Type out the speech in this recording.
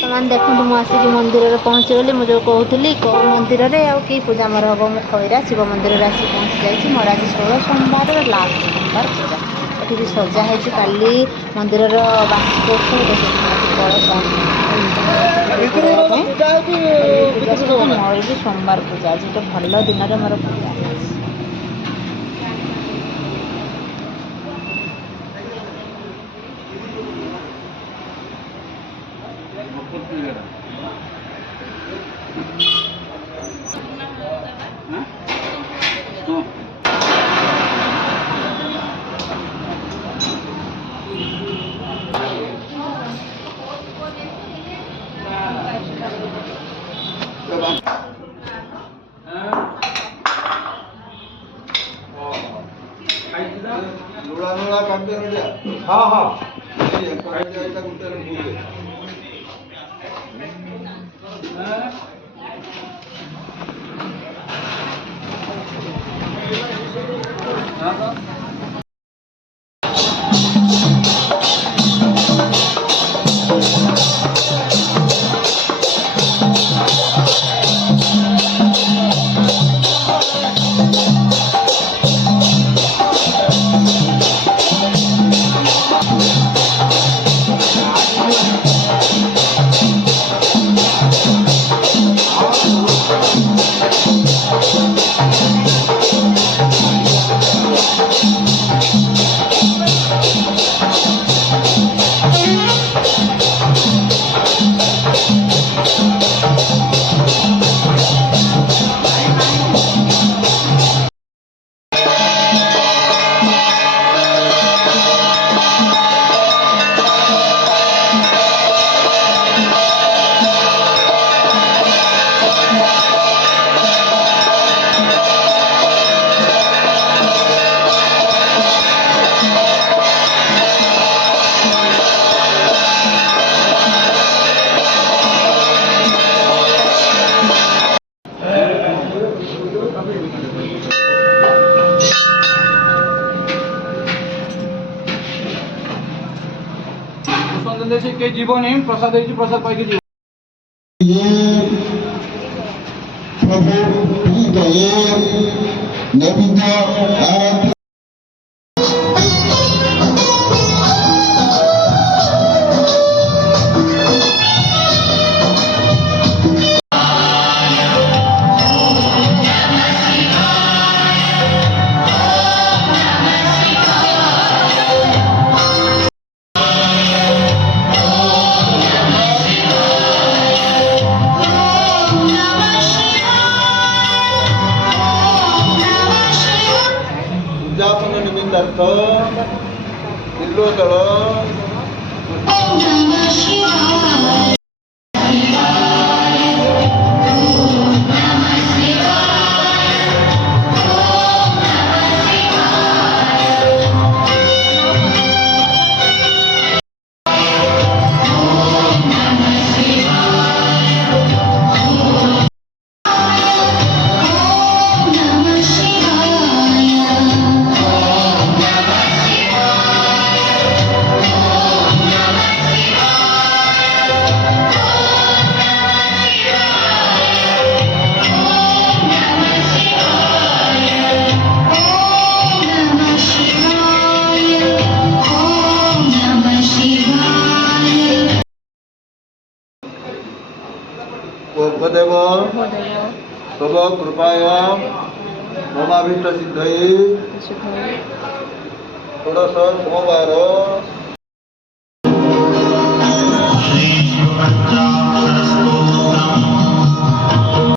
ବର୍ତ୍ତମାନ ଦେଖନ୍ତୁ ମୁଁ ଆସିକି ମନ୍ଦିରରେ ପହଞ୍ଚିଗଲି। ମୁଁ ଯେଉଁ କହୁଥିଲି କେଉଁ ମନ୍ଦିରରେ ଆଉ କି ପୂଜା ମୋର ହେବ, ମୁଁ ଖଇରା ଶିବ ମନ୍ଦିରରେ ଆସି ପହଞ୍ଚି ଯାଇଛି। ମୋର ଆଜି 16 ସୋମବାରର ଲାଷ୍ଟ ସୋମବାର ପୂଜା। ଏଠି ବି ସଜା ହେଇଛି କାଲି ମନ୍ଦିରର ବାର୍ଷିକ ଉତ୍ସବ। ଦେଖନ୍ତୁ ଏଠି କଳସ ବୁଡ଼େଇବା ପାଇଁ କାଲି ପୂଜା ସରିବ। ମୋର ବି ସୋମବାର ପୂଜା ଆଜି, ଗୋଟେ ଭଲ ଦିନରେ ମୋର ପୂଜା ହେଇଛି। हाँ हाँ के जीवन ही प्रसाद प्रसाद पाई जीवन उद्यापन निमित्तार्थ तिलोदल देव तव कृपाया ममाभीष्ट सिद्धये षोडश सोमवार